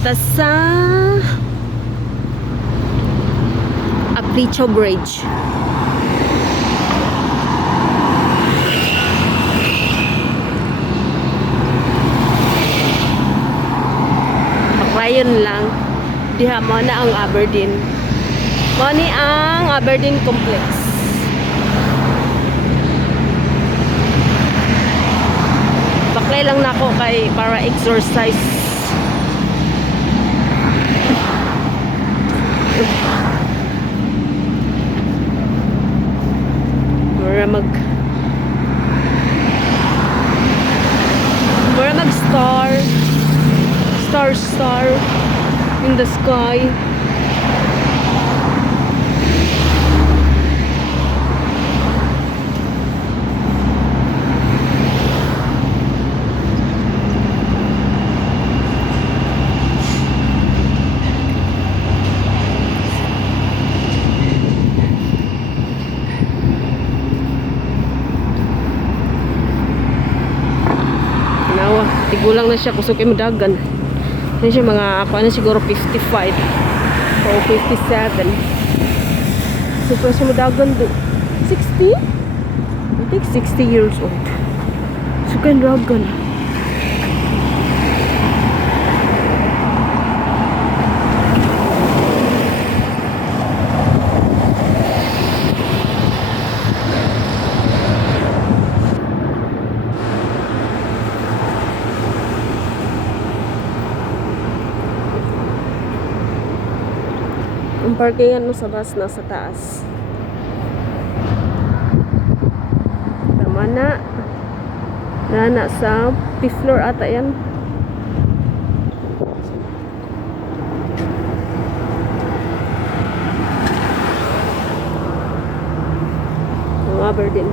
yata sa Apricho Bridge. Pakrayon lang. Diha mo na ang Aberdeen. Mo ni ang Aberdeen Complex. Paklay lang na ako kay para exercise. Mura mag star in the sky. Tigulang na siya kusog kay mudagan. Yan siya mga ako na siguro 55 o 57. Super siya mudagan do. 60? I think 60 years old. So kan dragon. Ang parkingan mo sa bus na sa taas. Tama na. Na sa 5th floor ata yan. Ang Aberdeen.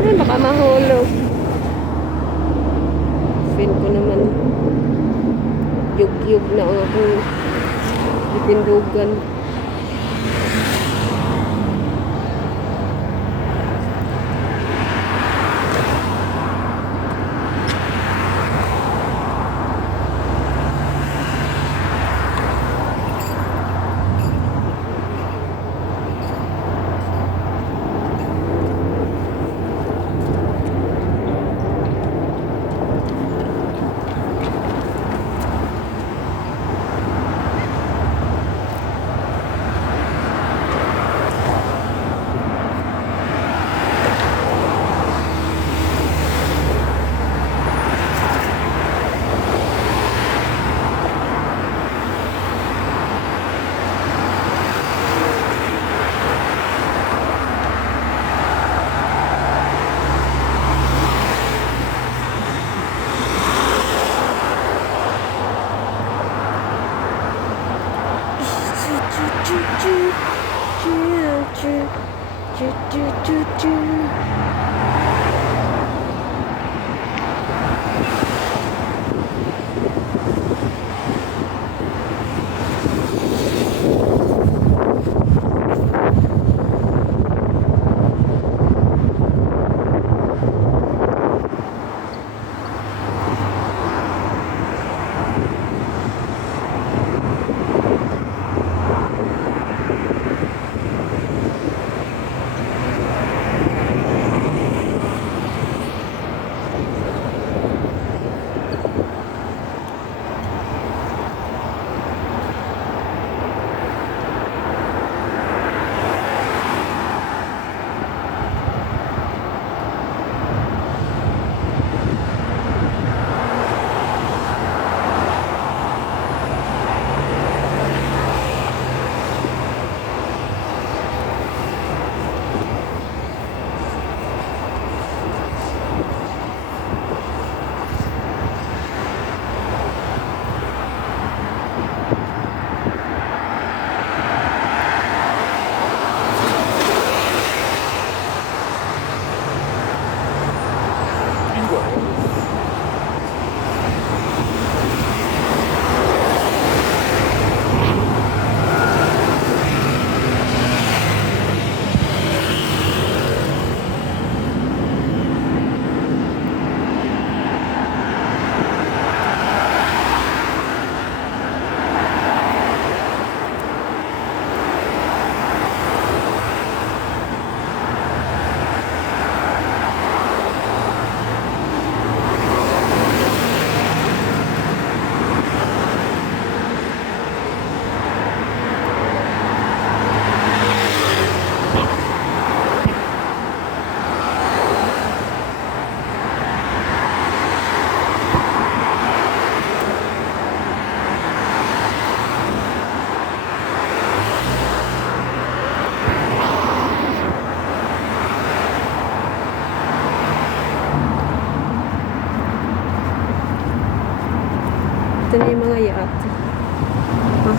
Ay, baka mahulog. Pin ko naman yug-yug na ang akong ipindugan.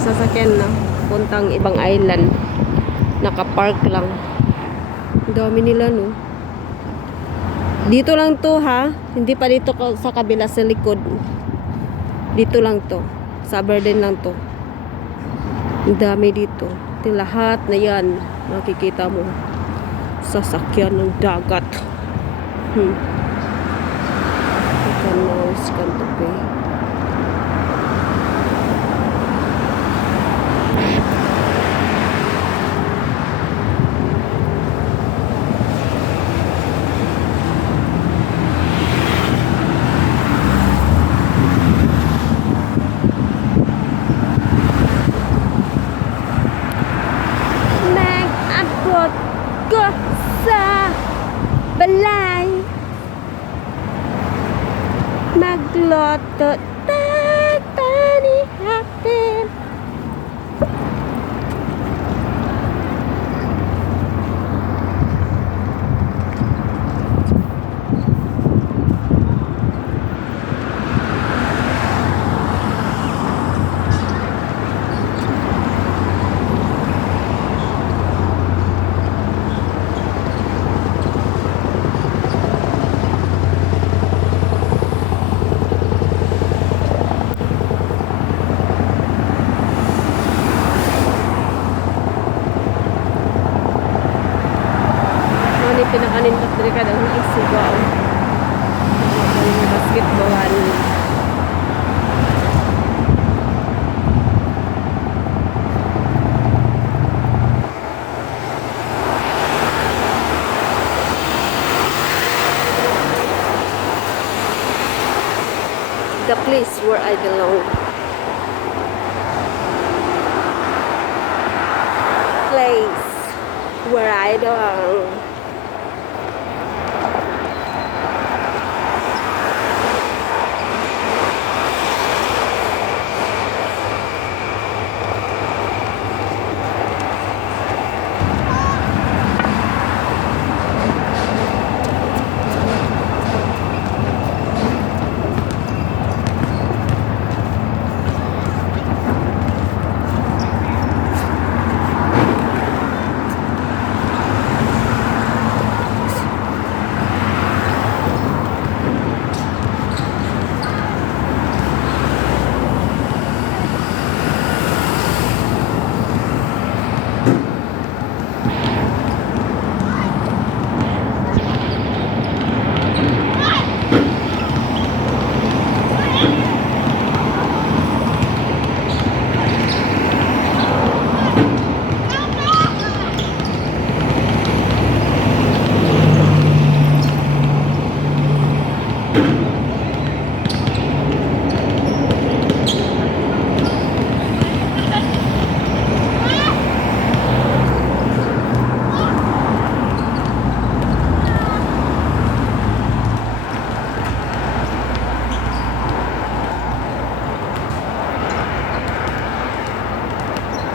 sasakyan na puntang ibang island. Nakapark lang. Ang dami nila, no? Dito lang to, ha? Hindi pa dito sa kabila sa likod. Dito lang to. Sa Aberdeen lang to. Ang dami dito. Ito lahat na yan. Makikita mo. Sasakyan ng dagat. You can now scan to pay. Nag-abot ko sa balay. Magloto tatani hatin. Pinakanin pa diri ka daw ng isugaw. Ang basketballan. The place where I belong. Place where I belong.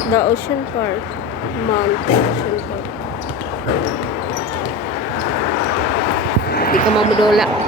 The Ocean Park. Mountain Ocean Park. Di ka mamudola.